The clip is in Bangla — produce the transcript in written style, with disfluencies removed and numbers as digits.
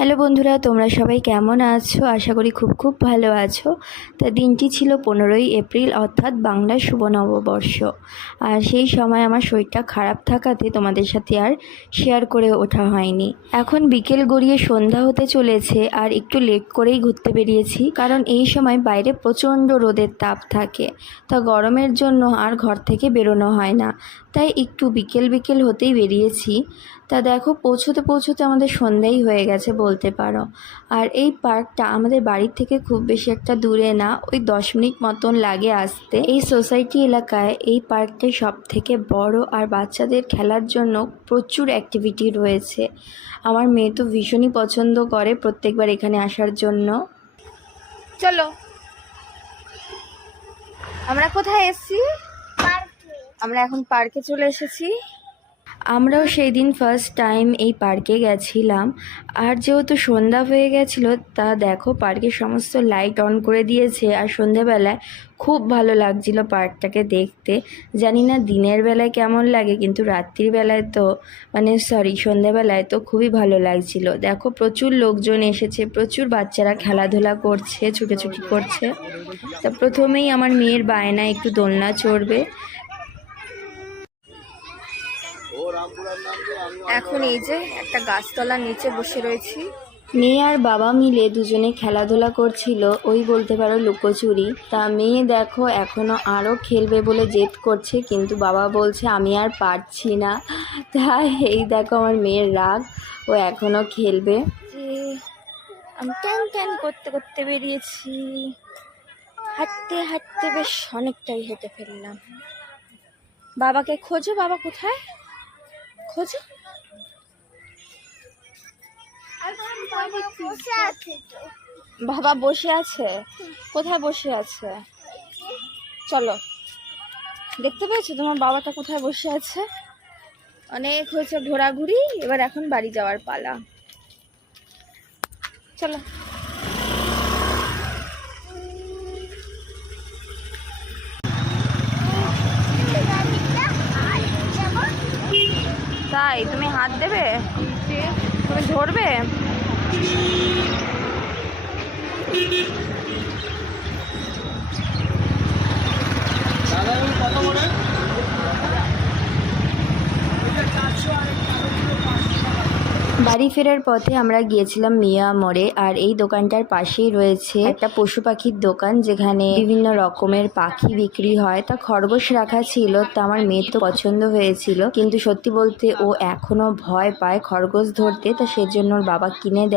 হ্যালো বন্ধুরা, তোমরা সবাই কেমন আছো? আশা করি খুব খুব ভালো আছো। তা দিনটি ছিল 15ই এপ্রিল, অর্থাৎ বাংলার শুভ নববর্ষ। আর সেই সময় আমার শরীরটা খারাপ থাকাতে তোমাদের সাথে আর শেয়ার করে ওঠা হয়নি। এখন বিকেল গড়িয়ে সন্ধ্যা হতে চলেছে, আর একটু লেট করেই ঘুরতে বেরিয়েছি, কারণ এই সময় বাইরে প্রচণ্ড রোদের তাপ থাকে। তা গরমের জন্য আর ঘর থেকে বেরোনো হয় না, তাই একটু বিকেল হতেই বেরিয়েছি। তা দেখো, পৌঁছতে পৌঁছতে আমাদের সন্ধ্যাই হয়ে গেছে বলতে পারো। আর এই পার্কটা আমাদের বাড়ির থেকে খুব বেশি একটা দূরে না, ওই 10 মিনিট মতন লাগে আসতে। এই সোসাইটি এলাকায় এই পার্কটাই সব থেকে বড়, আর বাচ্চাদের খেলার জন্য প্রচুর অ্যাক্টিভিটি রয়েছে। আমার মেয়ে তো ভীষণই পছন্দ করে প্রত্যেকবার এখানে আসার জন্য। চলো, আমরা কোথায় এসেছি? আমরা এখন পার্কে চলে এসেছি। আমরাও সেই দিন ফার্স্ট টাইম এই পার্কে গেছিলাম। আর যেহেতু সন্ধ্যা হয়ে গেছিলো, তা দেখো পার্কের সমস্ত লাইট অন করে দিয়েছে, আর সন্ধ্যাবেলায় খুব ভালো লাগছিল পার্কটাকে দেখতে। জানি না দিনের বেলায় কেমন লাগে, কিন্তু রাত্রির বেলায় তো সন্ধ্যাবেলায় তো খুবই ভালো লাগছিল। দেখো প্রচুর লোকজন এসেছে, প্রচুর বাচ্চারা খেলাধুলা করছে, ছুটোছুটি করছে। তা প্রথমেই আমার মেয়ের বায়না একটু দোলনা চড়বে। এখন এই যে একটা গাছতলার নিচে বসে রয়েছি। মেয়ে আর বাবা মিলে দুজনে খেলাধুলা করছিল, ওই বলতে পারো লুকোচুরি। তা মেয়ে দেখো এখনো আরও খেলবে বলে জেদ করছে, কিন্তু বাবা বলছে আমি আর পারছি না। তাই এই দেখো আমার মেয়ের রাগ, ও এখনো খেলবে। যে আমি ট্যান ট্যান করতে করতে বেরিয়েছি, হাঁটতে হাঁটতে বেশ অনেকটাই হেঁটে ফেললাম। বাবাকে খোঁজো, বাবা কোথায়? খোঁজো। বাবা বসে আছে? কোথায় বসে আছে? চলো, দেখতে পেয়েছো তোমার বাবাটা কোথায় বসে আছে? অনেক হয়েছে ঘোরাঘুরি, এবার এখন বাড়ি যাওয়ার পালা। চলো। তাই তুমি হাত দেবে? তুমি ধরবে? বাড়ি ফেরার পথে আমরা গিয়েছিলাম মিয়া মোড়ে, আর এই দোকানটার পাশেই রয়েছে একটা পশু পাখির দোকান, যেখানে বিভিন্ন রকমের পাখি বিক্রি হয়। তা খরগোশ রাখা ছিল, তা আমার মেয়ের তো পছন্দ হয়েছিল, কিন্তু সত্যি বলতে ও এখনো ভয় পায় খরগোশ ধরতে, তা সেজন্য ওর বাবা কিনে দেয়।